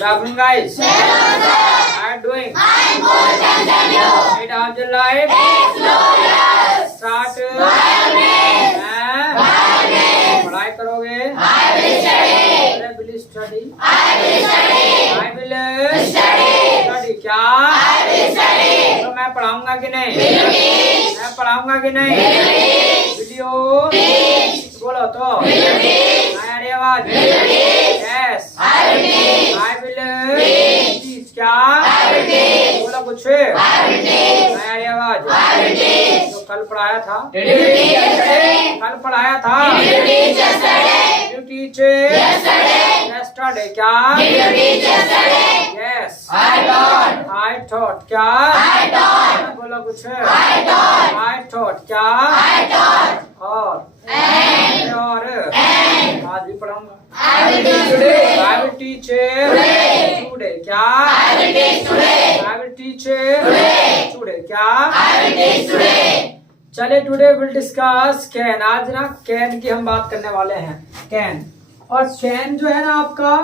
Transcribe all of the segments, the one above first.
Good afternoon, guys. How are you doing? I'm good, thank you. Need all your life? Yes, Start. पढ़ाई करोगे? I will study. I will study. क्या? तो मैं पढ़ाऊंगा कि नहीं? मैं पढ़ाऊंगा कि नहीं? वीडियो बोलो तो अरे आवाज यस आई विल क्या बोलो कुछ अरे आवाज जो कल पढ़ाया था यू टीच यस्टरडे क्या यस आई थॉट क्या बोलो कुछ आई थॉट क्या और आज भी पढ़ाऊंगा I will teach today क्या I will teach today क्या चले टुडे विल डिस्कस कैन। आज ना कैन की हम बात करने वाले हैं। कैन और कैन जो है ना आपका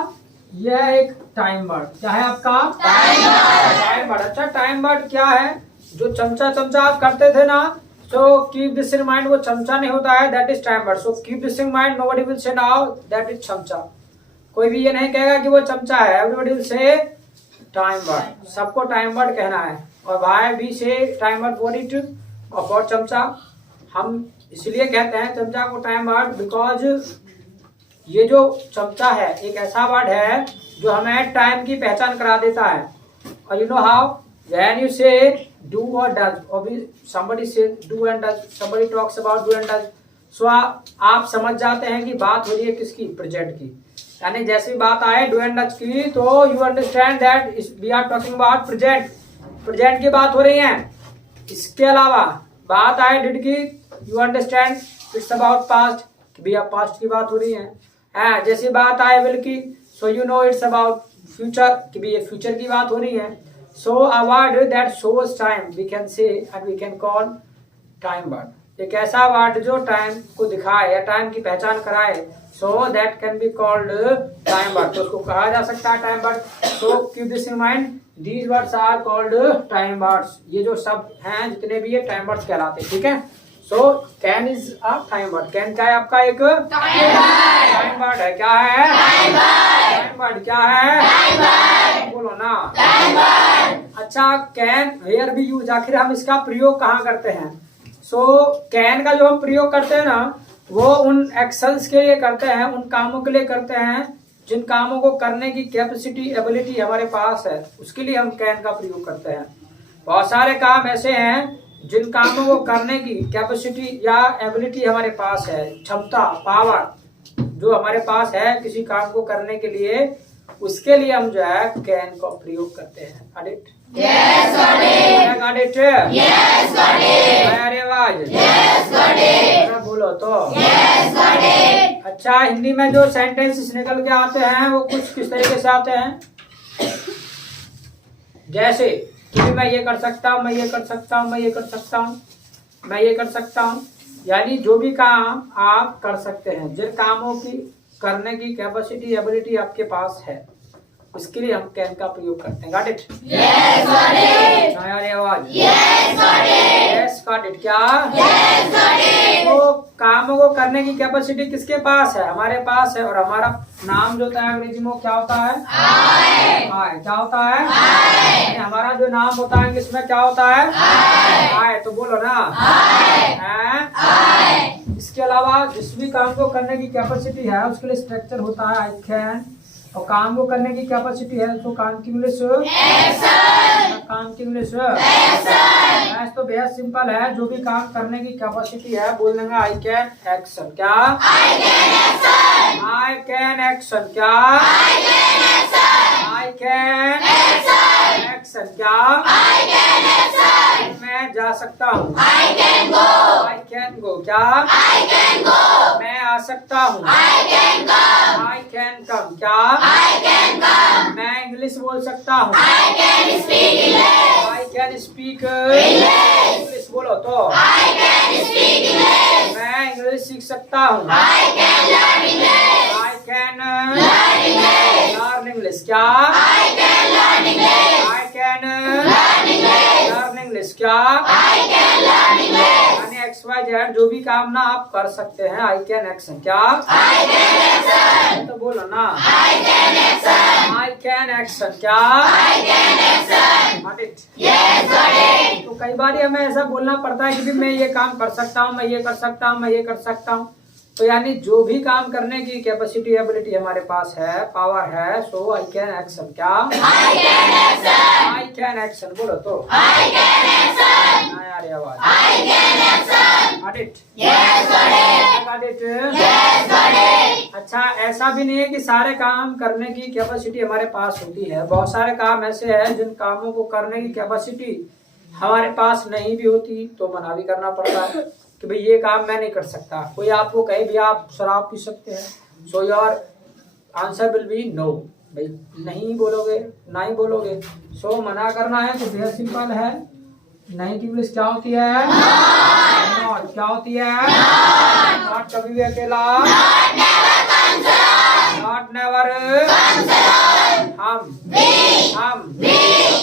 यह एक टाइम वर्ड। क्या है आपका टाइम वर्ड। अच्छा टाइम वर्ड क्या है? जो चमचा आप करते थे ना, so keep this in mind, वो चमचा नहीं होता है, that is time word. So keep this in mind, nobody will say now that is चमचा। कोई भी ये नहीं कहेगा कि वो चमचा है, everybody will say time word। सबको time word कहना है। और why भी say time word for it और for चमचा। हम इसलिए कहते हैं चमचा को time word because ये जो चमचा है एक ऐसा वर्ड है जो हमें टाइम की पहचान करा देता है। और you know how when you say do or does, or somebody says do and does, somebody talks about do and does, so आप समझ जाते हैं कि बात हो रही है किसकी? प्रेजेंट की। यानी जैसी बात आए do and does की तो you understand that we are talking about present की बात हो रही है। इसके अलावा बात आए did की you understand it's about past, भी अब पास्ट की बात हो रही है। जैसी बात आए will की so you know it's about future, कि भी ये फ्यूचर की बात हो रही है। So a word that shows time we can say and we can call time word। एक ऐसा वर्ड जो टाइम को दिखाए या टाइम की पहचान कराए, so that can be called time word। तो उसको कहा जा सकता है time word. So keep this in mind, these words are called time words। ये जो शब्द हैं जितने भी ये टाइम वर्ड्स कहलाते हैं, ठीक है। So can is a time word। can क्या है आपका? एक टाइम वर्ड है। क्या है? टाइम वर्ड क्या है? बोलो ना। अच्छा कैन हेयर भी यूज, आखिर हम इसका प्रयोग कहाँ करते हैं? सो कैन का जो हम प्रयोग करते हैं ना वो उन एक्शंस के लिए करते हैं, उन कामों के लिए करते हैं जिन कामों को करने की कैपेसिटी एबिलिटी हमारे पास है, उसके लिए हम कैन का प्रयोग करते हैं। बहुत सारे काम ऐसे हैं जिन कामों को करने की कैपेसिटी या एबिलिटी हमारे पास है, क्षमता पावर जो हमारे पास है किसी काम को करने के लिए, उसके लिए हम जो है कैन का प्रयोग करते हैं। Got it? Yes, got it. Got it? Yes, got it. अरे आवाज Yes, got it. बोलो तो Yes, got it. अच्छा हिंदी में जो सेंटेंसेस निकल के आते हैं वो कुछ किस तरीके से आते हैं? जैसे कि मैं ये कर सकता हूँ, मैं ये कर सकता हूँ, मैं ये कर सकता हूँ, मैं ये कर सकता हूँ। यानी जो भी काम आप कर सकते हैं, जिन कामों की करने की कैपेसिटी एबिलिटी आपके पास है, उसके लिए हम कैन का प्रयोग करते हैं। Got it? Yes got it. अरे आवाज yes got it. Yes got it क्या? Yes got it. तो कामों को करने की कैपेसिटी किसके पास है? हमारे पास है। और हमारा नाम जो होता है अंग्रेजी में क्या होता है? आई। क्या होता है? आई। हमारा जो नाम होता है इंग्लिश में क्या होता है? आई। तो बोलो ना आई। इसके अलावा जिस भी काम को करने की कैपेसिटी है उसके लिए स्ट्रक्चर होता है आई कैन। और काम को करने की कैपेसिटी है तो काम की इंग्लिश काम की इंग्लिश मैथ तो बेहद सिंपल है। जो भी काम करने की कैपेसिटी है बोल देंगे आई कैन एक्शन। क्या? I can action. I can action. क्या? I can action. I can action. क्या? I can action. मैं जा सकता हूँ। I can go. I can go. क्या? I can go. मैं आ सकता हूँ। I can come. I can come. क्या? I can come. मैं इंग्लिश बोल सकता हूँ। I can speak English. I can speak English. बोलो तो आई कैन स्पीक इंग्लिश। मैं इंग्लिश सीख सकता हूँ। I can learn English. I can learn English. English क्या? I can learn English. I can learn English. Learn English क्या? I can learn English. यानी XYZ जो भी काम ना आप कर सकते हैं, I can action क्या? I can action. तो बोलो ना, I can action. I can action क्या? I can action. Got it? Yes, got it. तो कई बार हमें ऐसा बोलना पड़ता है कि भी मैं ये काम कर सकता हूँ, मैं ये कर सकता हूँ, मैं ये कर सकता हूँ। तो यानी जो भी काम करने की कैपेसिटी एबिलिटी हमारे पास है, पावर है, सो आई कैन एक्शन क्या? I can action. I can action बोलो तो, आई कैन एक्शन। हाँ यार ये आवाज, आई can action. Got it? Yes got it. Got it? Yes got it. अच्छा, ऐसा भी नहीं है कि सारे काम करने की कैपेसिटी हमारे पास होती है। बहुत सारे काम ऐसे हैं जिन कामों को करने की कैपेसिटी हमारे पास नहीं भी होती, तो मना भी करना पड़ता है कि भाई ये काम मैं नहीं कर सकता। कोई आपको कहे भी आप शराब पी सकते हैं, so your answer will be no. भाई नहीं बोलोगे, ना ही बोलोगे। सो मना करना है तो बेहद सिंपल है। नहीं की इंग्लिश क्या होती है? नॉट। क्या होती है? नॉट कभी भी अकेला, नॉट नेवर। हम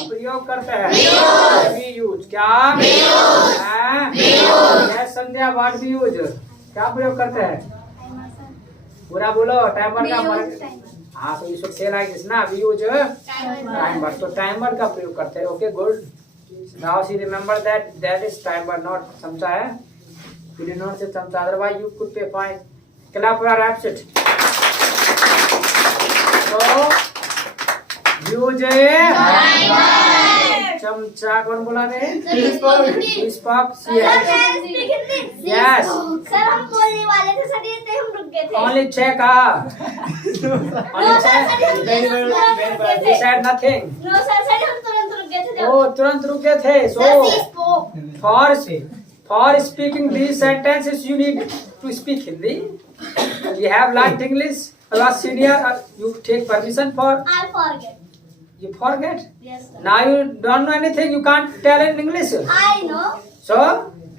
प्रयोग करते हैं, वी यूज क्या? Yes Sandhya, what we use क्या प्रयोग करते हैं? पूरा बोलो। टाइमर का हाँ, तो इसको से लाइक दिस ना, वी यूज टाइमर। तो टाइमर का प्रयोग करते हैं। Okay good. Now see remember that is timer, not चमचा है। यू डिड नॉट से चमचा, अदरवाइज यू कुड पे फाइन। Clap for absent. तो यूज चमचा कौन बोला रे? यस सर हम बोलने वाले थे सर, ये थे हम रुक गए थे। Only check said nothing. No sir हम तुरंत रुक गए थे। ओ तुरंत रुके थे। So for speaking these sentences you need to speak Hindi. You have learned English. Last senior, you take permission for. I forget. You forget. Yes sir. Now you don't know anything. You can't tell in English. I know. So.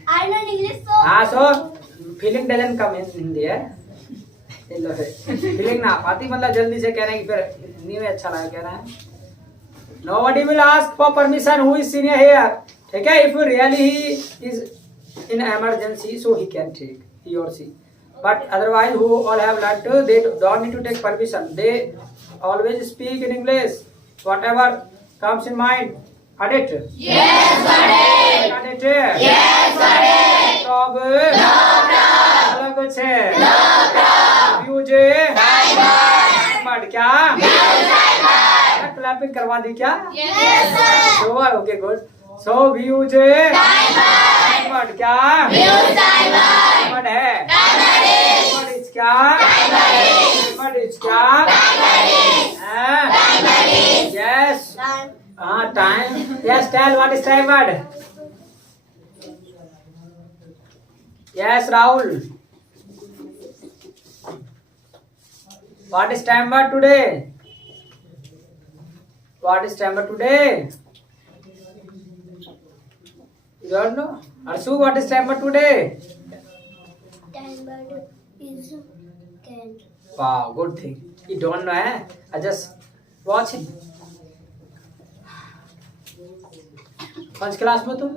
I know English so. So feeling doesn't come in Hindi है। Feeling ना आती, मतलब जल्दी से कह रहे हैं कि फिर नहीं में अच्छा लगा कह रहा है। Nobody will ask for permission who is senior here. ठीक है? If really he is in emergency, so he can take, he or she. But otherwise, who all have learned, they don't need to take permission. They always speak in English. Whatever comes in mind. Got it? Yes, got it. Got it? Yes, got it. तो अब अलग कुछ है। Use timer क्या? Clapping करवा दी क्या? Yes sir. Okay good. So we use timer क्या? टाइमर है। टाइमर इज क्या? टाइमर इज क्या? यस हाँ time. Yes tell what is timer? Yes Rahul, what is timer today? What is timer today? You don't know? Arsu, what is timer today? Timer is can. Wow, good thing. You don't know, eh? I just watch it. कौन सी class में तुम?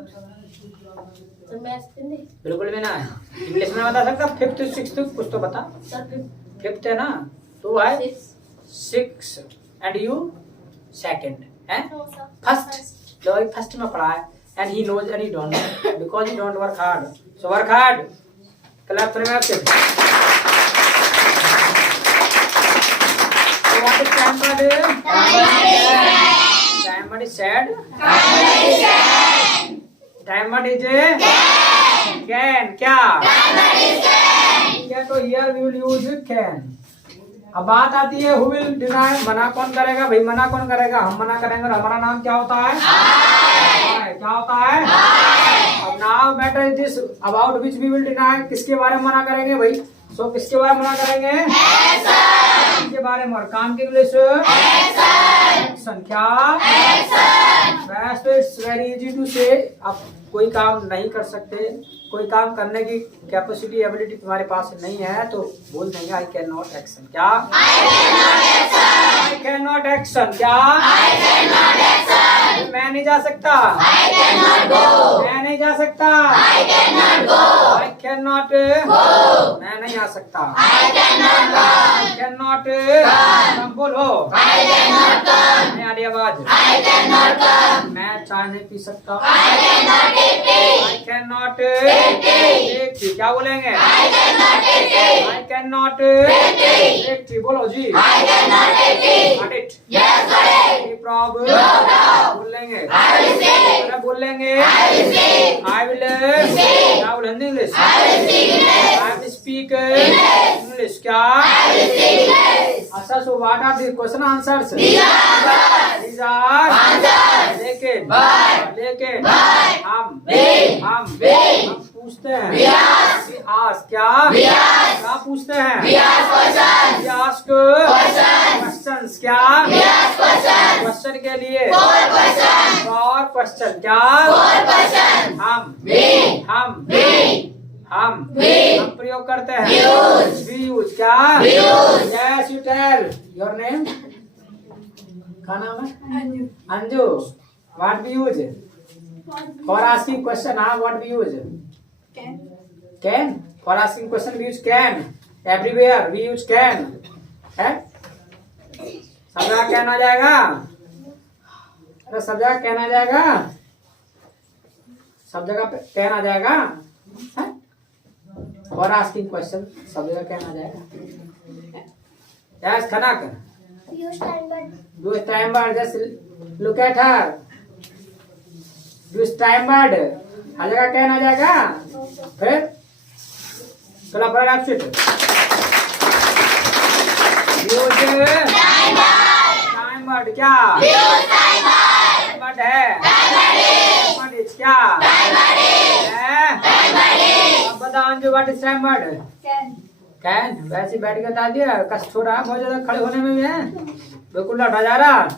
बिल्कुल भी ना है। English में बता सकता? 5th 6th कुछ तो बता। 5th है ना? तू है 6 and you 2nd है? First जो फर्स्ट में पढ़ा है। And he knows and he don't know because he don't work hard. So work hard. Clap for him. So what is timer? Timer is sad. Timer is can क्या? क्या? तो here we will use can. अब बात आती है who will deny, मना कौन करेगा? भाई मना कौन करेगा? हम मना करेंगे और हमारा नाम क्या होता है? क्या होता है? अब now matter is this about which we will deny, किसके बारे में मना करेंगे भाई? सो किसके बारे में मना करेंगे? किसके बारे में? और काम की इंग्लिश एक्शन क्या? Action. It's very easy to say. आप कोई काम नहीं कर सकते कोई काम करने की कैपेसिटी एबिलिटी तुम्हारे पास नहीं है तो बोल देंगे आई कैन नॉट एक्शन। क्या आई कैन नॉट एक्शन? क्या मैं नहीं जा सकता, मैं नहीं जा सकता, आई कैन नॉट, मैं नहीं आ सकता, आई कैन नॉट, बोलो नहीं आ रही आवाज, मैं चाय नहीं पी सकता, I cannot take tea. क्या बोलेंगे? I cannot take tea. बोलो जी, गॉट इट? प्रॉब्लम बोलेंगे, अरे बोलेंगे आई विल, क्या बोले Hindi English? I will speak English. क्या? अच्छा, so what are the question answers? These are लेकिन हम पूछते हैं, we ask। क्या पूछते हैं? we ask questions। क्या? क्वेश्चन के लिए for question। क्या? हम प्रयोग करते हैं, we use। क्या? yes, you tell your name। क्या नाम है? Anju. What we use for asking question? हाँ, what we use? Can। For asking question we use can। Everywhere we use can। है? सब जगह can आ जाएगा? अरे सब जगह can आ जाएगा? सब जगह can आ जाएगा? है? For asking question सब जगह can आ जाएगा? Yes, खनाक। use time word। Use time word। Just look at her। use time word। आ जाएगा can आ जाएगा? फिर चला paragraph sheet. use time word। क्या? time word है। time word is क्या? है? अब बताओ Anju, what is time word? Can. वैसे बैठ के बता दिया, कष्ट हो रहा है बहुत ज्यादा, खड़े होने में भी है, बिल्कुल लौटा जा रहा।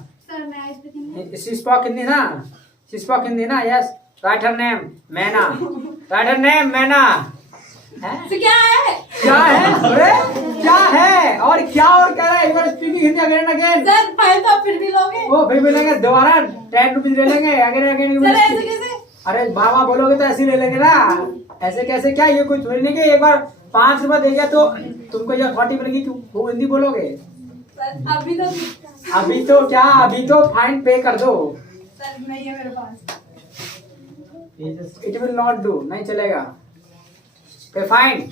स्पॉक हिंदी ना, स्पॉक हिंदी ना। यस, राइट हर नेम मैना, राइट हर नेम मैना। क्या है? क्या है? अरे क्या है और क्या और कह रहा है? You are speaking Hindi again and again. Sir fine तो फिर भी लोगे? वो फिर भी लेंगे, दोबारा 10 रुपीज ले लेंगे अगेन अगेन। सर ऐसे कैसे? अरे बाबा बोलोगे तो ऐसे ले लेंगे ना, ऐसे कैसे? क्या ये कोई थोड़ी नहीं कि एक बार 5 रुपए देगा तो तुमको ये 40 मिलेगी कि वो हिंदी बोलोगे? सर अभी तो क्या, अभी तो फाइन पे कर दो। सर नहीं है मेरे पास। इट विल नॉट डू, नहीं चलेगा, पे फाइन।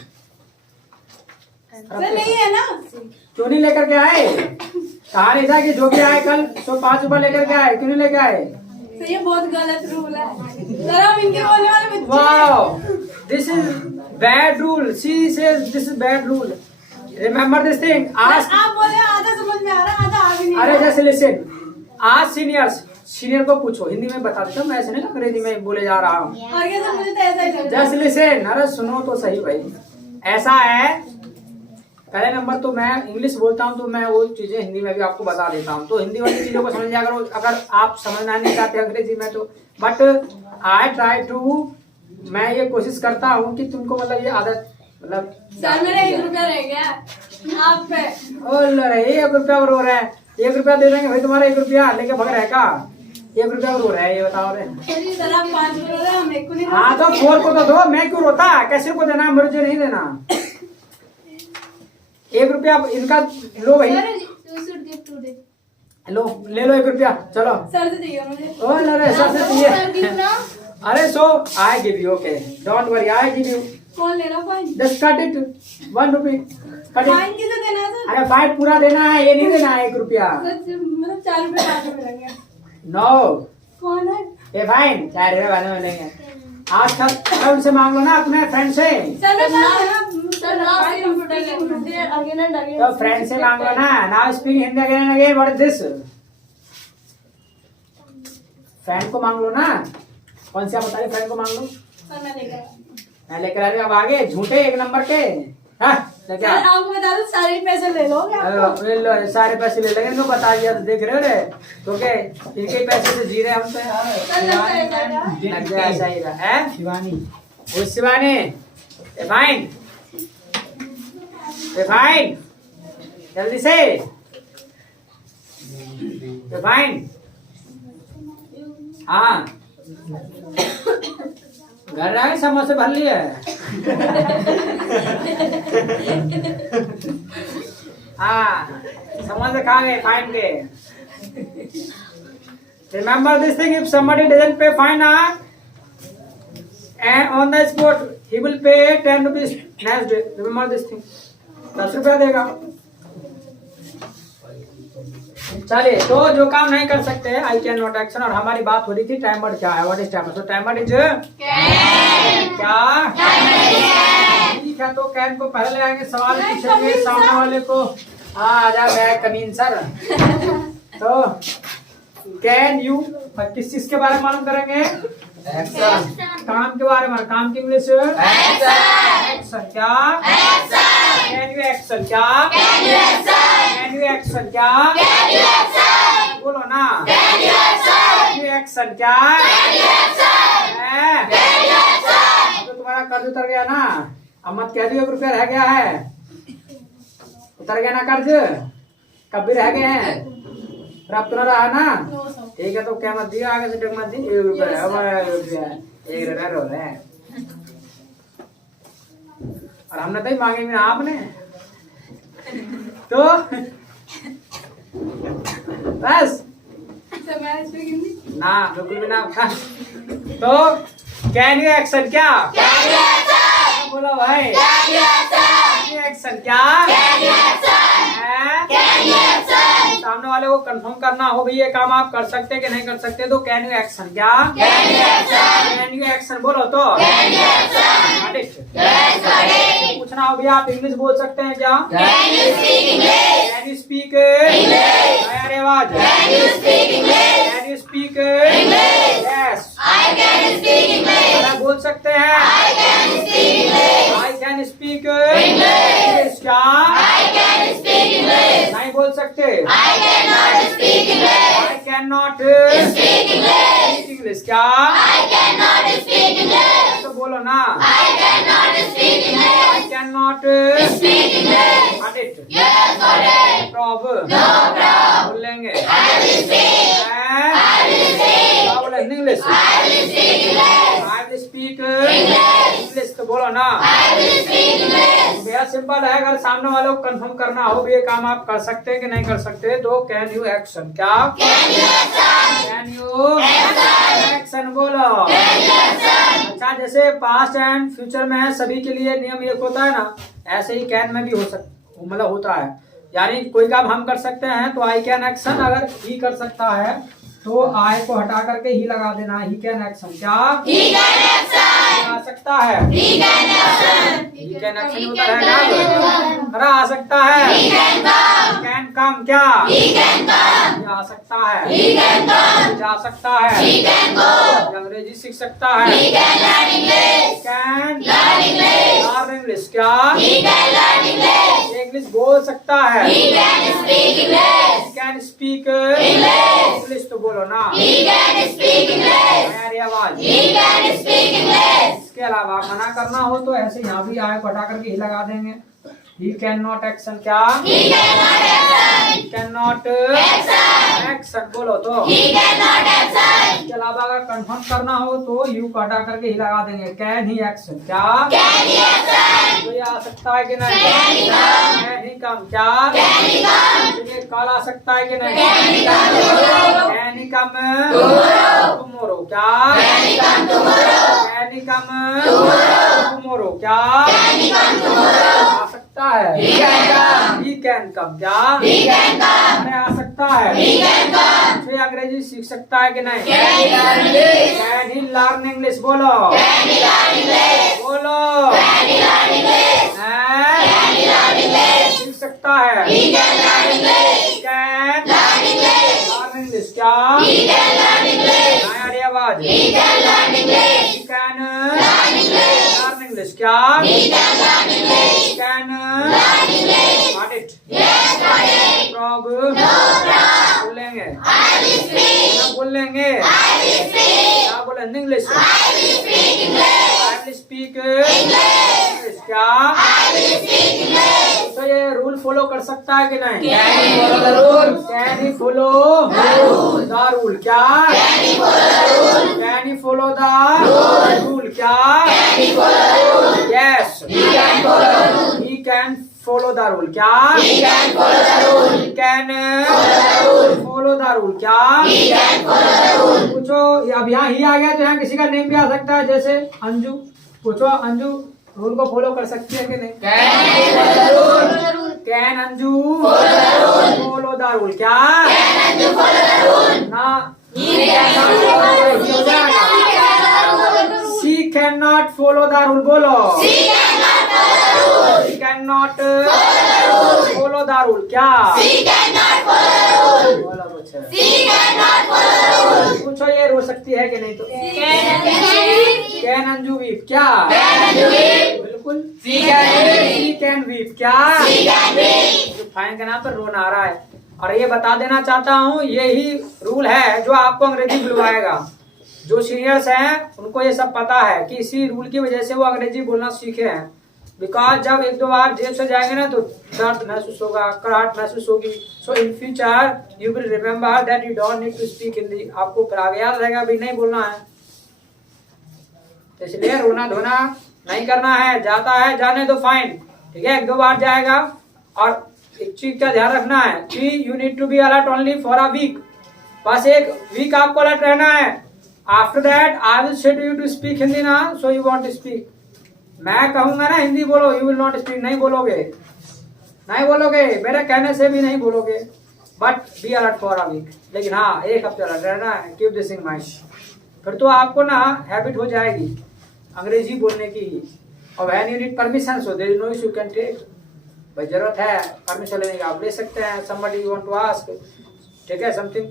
सर नहीं है ना? क्यों नहीं लेकर के आए? कहा नहीं था कि जो भी आए कल 5 रुपए लेकर के आए? क्यों नहीं लेकर आए? सर ये बहुत गलत रूल है सर, हम इनके बोलने वाले बच्चे। Wow, this is bad rule. She says this is bad rule. Remember this thing. आज आप बोले आधा समझ में आ रहा, आधा आ भी नहीं। अरे जैसे लिसन, आज सीनियर को पूछो, हिंदी में बता देता हूँ, मैं ऐसे नहीं अंग्रेजी में बोले जा रहा हूँ। और क्या सर, मुझे तो ऐसा ही लग रहा है। जस्ट लिसन, अरे सुनो तो सही भाई। ऐसा है, पहले नंबर तो मैं इंग्लिश बोलता हूँ तो मैं वो चीजें हिंदी में भी आपको बता देता हूँ, तो हिंदी वाली चीजों को समझ जाएगा। अगर आप समझना नहीं चाहते अंग्रेजी में तो, बट आई ट्राई टू, मैं ये कोशिश करता हूँ कि तुमको मतलब ये आदत मतलब। सर मेरा 1 रुपया रह गया आप पे। अरे 1 रुपया रो रहे हैं, 1 रुपया दे देंगे भाई, तुम्हारा 1 रुपया लेके भग रहे का? 1 रुपया रो रहा है, ये बताओ रे। सर आप 5 रो रहे हैं, हम 1 को नहीं। हाँ तो 4 को तो दो, मैं क्यों रोता? कैसे को देना, मुझे नहीं देना। 1 रुपया इनका लो भाई, लो ले लो 1 रुपया, चलो। सर से चाहिए मुझे। ओ अरे सर से चाहिए। अरे so I give you, okay don't worry, I give you. कौन ले रहा fine? Just cut it 1 rupee, cut fine it. किसे देना है सर? अरे फाइन पूरा देना है, ये नहीं देना है 1 रुपया। सर मतलब 4 रुपए 5 रुपए मिलेंगे। नो, कौन है? ये फाइन 4 रुपये वाले मिलेंगे। आज तक उनसे मांग लो ना, अपने फ्रेंड से। सर मैं sir last computer again and again. तो फ्रेंड से मांग लो ना। Now speak Hindi again and again, what is this? Friend को मांग लो ना। कौन सा बता रही? फ्रेंड को मांग लो। सर मैं लेकर आ रही हूँ। अब आगे झूठे 1 नंबर के। हाँ सर आपको बता दो, सारे पैसे ले लोगे आप? ले लो, सारे पैसे ले लेंगे। इनको बता दिया तो देख रहे हो तो क्या इनके पैसे से जी रहे हम तो। सर लगता है लग जाए ऐसा ही रहा है। Who's Shivani? Define. Define. जल्दी से Define. हाँ घर आए समोसे भर लिए हाँ समोसे खा गए फाइन के remember this thing if somebody doesn't pay fine and on the spot he will pay 10 rupees next day remember this thing 10 रुपया देगा चलिए तो जो काम नहीं कर सकते आई कैन नॉट एक्शन और हमारी बात हो रही थी टाइमर क्या है व्हाट इज टाइमर तो टाइमर इज क्या ठीक है तो कैन को पहले आगे सवाल पूछेंगे सामने वाले को हाँ आजा मैं कमीन सर तो कैन यू किस चीज के बारे में मालूम करेंगे एक्शन काम के बारे में काम की इंग्लिश एक्शन क्या कैन यू एक्शन क्या कैन यू एक्शन क्या बोलो ना कैन यू एक्शन क्या तो तुम्हारा कर्ज उतर गया ना अब मत कह दियो रुपया रह गया है उतर गया ना कर्ज कब भी रह गए हैं प्राप्त न रहा ना ठीक है तो क्या मत दिया आगे से डग मत दी 1 रुपया रो रहे हैं और हमने तो ही मांगे ना आपने तो बस ना बिल्कुल भी ना तो कैन यू एक्शन क्या बोलो भाई एक्शन क्या सामने वाले को कंफर्म करना हो भाई ये काम आप कर सकते हैं कि नहीं कर सकते तो कैन यू एक्शन क्या कैन यू एक्शन बोलो तो पूछना हो भैया आप इंग्लिश बोल सकते हैं क्या कैन यू स्पीक अरे आवाज कैन यू स्पीक यस बोल सकते हैं आई कैन स्पीक इंग्लिश क्या नहीं बोल सकते I can not speak English क्या तो बोलो ना आई कैन नॉट स्पीक बोल लेंगे English I will speak English तो बोलो ना भैया सिंपल है अगर सामने वालों को कंफर्म करना हो भी ये काम आप कर सकते हैं कि नहीं कर सकते तो कैन यू एक्शन क्या कैन यू एक्शन बोलो अच्छा जैसे पास्ट एंड फ्यूचर में है सभी के लिए नियम एक होता है ना ऐसे ही कैन में भी हो सकता मतलब होता है यानी कोई काम हम कर सकते हैं तो आई कैन एक्शन अगर ही कर सकता है तो आई को हटा करके ही लगा देना ही कैन एक्शन क्या आ सकता है ही कैन एक्शन होता है ना आ सकता है कैन कम क्या आ सकता है जा सकता है अंग्रेजी सीख सकता है कैन लर्न इंग्लिश क्या इंग्लिश बोल सकता है कैन स्पीक इंग्लिश तो बोलो ना मेरी आवाज इसके अलावा मना करना हो तो ऐसे यहाँ भी आए को हटा करके ही लगा देंगे ही कैन नॉट एक्शन क्या कैन नॉट एक्शन बोलो तो इसके अलावा अगर कंफर्म करना हो तो यू को हटा करके ही लगा देंगे कैन ही एक्शन क्या तो ये आ सकता है कि नहीं कैन ही कम क्या ये कल आ सकता है कि नहीं कैन ही कम टुमारो क्या कैन ही कम टुमारो क्या आ सकता है ही कैन कम क्या अरे आ सकता है फिर अंग्रेजी सीख सकता है कि नहीं कैन ही लर्न इंग्लिश बोलो बोलो सीख सकता है कैन लर्न इंग्लिश क्या नया आवाज कैन लर्न इंग्लिश क्या कैन got it बोलेंगे क्या बोलेंगे क्या बोलेंगे English I will speak follow कर सकता है कि नहीं? Can he follow the rule? Can he follow the rule? क्या? Can he follow the rule? Can he follow the rule? क्या? Can he follow the rule? Yes, He can follow the rule. He can follow the rule? क्या? He can follow the rule. He can Follow the rule. Follow the rule? क्या? He can follow the rule. पूछो, अब यहाँ ही आ गया तो यहाँ किसी का नेम भी आ सकता है, जैसे अंजू। पूछो, अंजू रूल को फॉलो कर सकती है कि नहीं? Can he follow the rule? Can Anju Follow the rule. Follow the rule? क्या? Can Anju follow the rule? ना, He cannot follow the rule. She can not follow the rule. बोलो, She cannot follow the rule. She can not Follow the rule. Follow the rule? क्या? She cannot follow the rule. बोलो कुछ। She cannot follow the rule. पूछो, ये रो सकती है कि नहीं? तो कैन अंजू वीप? क्या? Can Anju weep? बिल्कुल। She can weep. She can weep? क्या? She can weep. फाइन के नाम पर रोना आ रहा है। और ये बता देना चाहता हूँ, यही रूल है जो आपको अंग्रेजी बुलवाएगा। जो सीनियर्स हैं उनको ये सब पता है कि इसी रूल की वजह से वो अंग्रेजी बोलना सीखे हैं। बिकॉज जब एक दो बार जेब से जाएंगे ना तो दर्द महसूस होगा, कराहट महसूस होगी। So in future you will remember that you don't need to speak Hindi. आपको फिर आगे याद रहेगा भी नहीं बोलना है। तो इसलिए रोना धोना नहीं करना है। जाता है जाने दो, फाइन, ठीक है। एक दो बार जाएगा। और एक चीज का ध्यान रखना है कि you need to be alert only for a week. बस एक वीक आपको अलर्ट रहना है। After that I will say to you to speak Hindi ना, so you want to speak. मैं कहूंगा ना हिंदी बोलो, यू विल नॉट स्पीक, नहीं बोलोगे, नहीं बोलोगे, मेरे कहने से भी नहीं बोलोगे। But be alert for a week. लेकिन हाँ, एक हफ्ते अलर्ट रहना है। Keep this in mind. फिर तो आपको ना हैबिट हो जाएगी अंग्रेजी बोलने की। और when you need permission, so there is no issue, can take. भाई जरूरत है परमिशन लेने की, आप ले सकते हैं। Somebody you want to ask, ठीक है, समथिंग,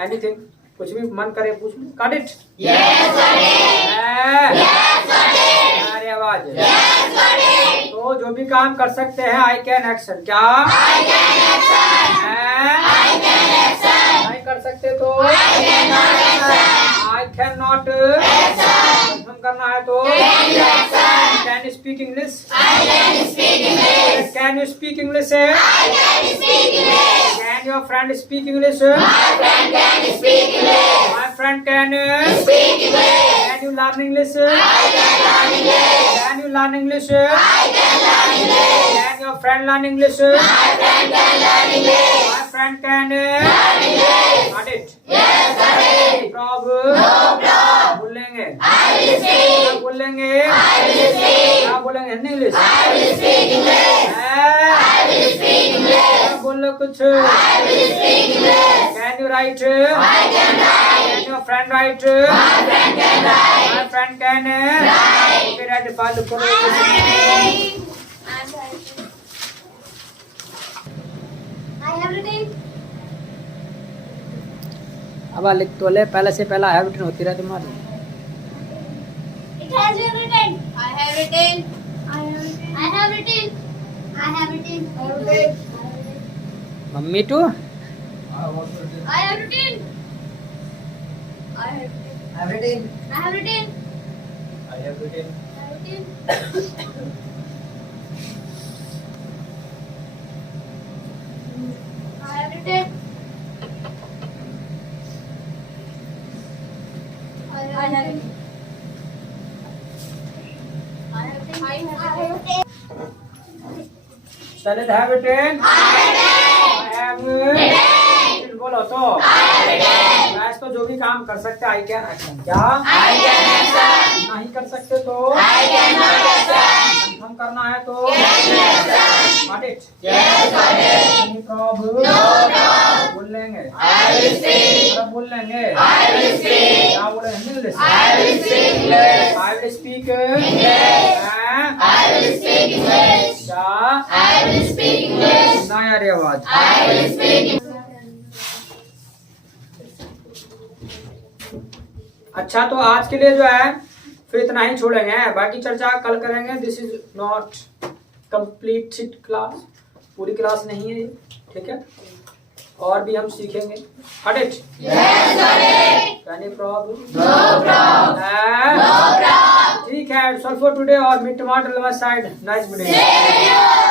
एनीथिंग, कुछ भी मन करे पूछ लो। Got it? Yes, got it. Yes, got it. अरे आवाज। Yes, got it. तो जो भी काम कर सकते हैं, आई कैन एक्शन। क्या? I can action. I can action. नहीं कर सकते तो I cannot action. I can not Action. हम करना है तो Can you action? Can you speak English? I can speak English. Can you speak English? I can speak English. Can your friend speak English? My friend can speak English. My friend can Speak English. Can you learn English? I can learn English. Can you learn English? I can learn English. Can your friend learn English? My friend can learn English. My friend can Learn English. Got it? Yes, got it. Problem No problem. बोलेंगे, I will speak. बोलेंगे, I will speak. क्या बोलेंगे? Hindi English? I will speak English. I will speak English. बोलो कुछ। I will speak English. Can you right? I can write. Can your friend right? My friend can write. My friend can Right. Okay, right, follow करो। I have written. अब लिख तो ले, पहले से पहला हैबिट होती रहे तुम्हारी। It has been written. I have written. I have written. I have written. I have written. I have written. Mummy too I have written. I have written. I have written. I have written. I have written. I have written. Shall have it in? I have it. बोलो तो gas तो जो भी काम कर सकते आई can action. क्या? I can action. नहीं कर सकते तो I cannot action. हम करना है तो Can you action? Got it? Yes, got it. Any problem? No problem. बोल लेंगे, I will speak. अरे बोल लेंगे, I will speak. क्या बोले? English. I will speak English. I will speak English. हैं? I will speak English. क्या? I will speak English. ना यार आवाज। I will speak English. अच्छा, तो आज के लिए जो है फिर इतना ही छोड़ेंगे, बाकी चर्चा कल करेंगे। This is not completed class, पूरी क्लास नहीं है ये, ठीक है। और भी हम सीखेंगे। Got it? Yes, got it. Any problem? No problem. No problem. ठीक है, solve for today और meet tomorrow on my side. Nice meeting you. See you.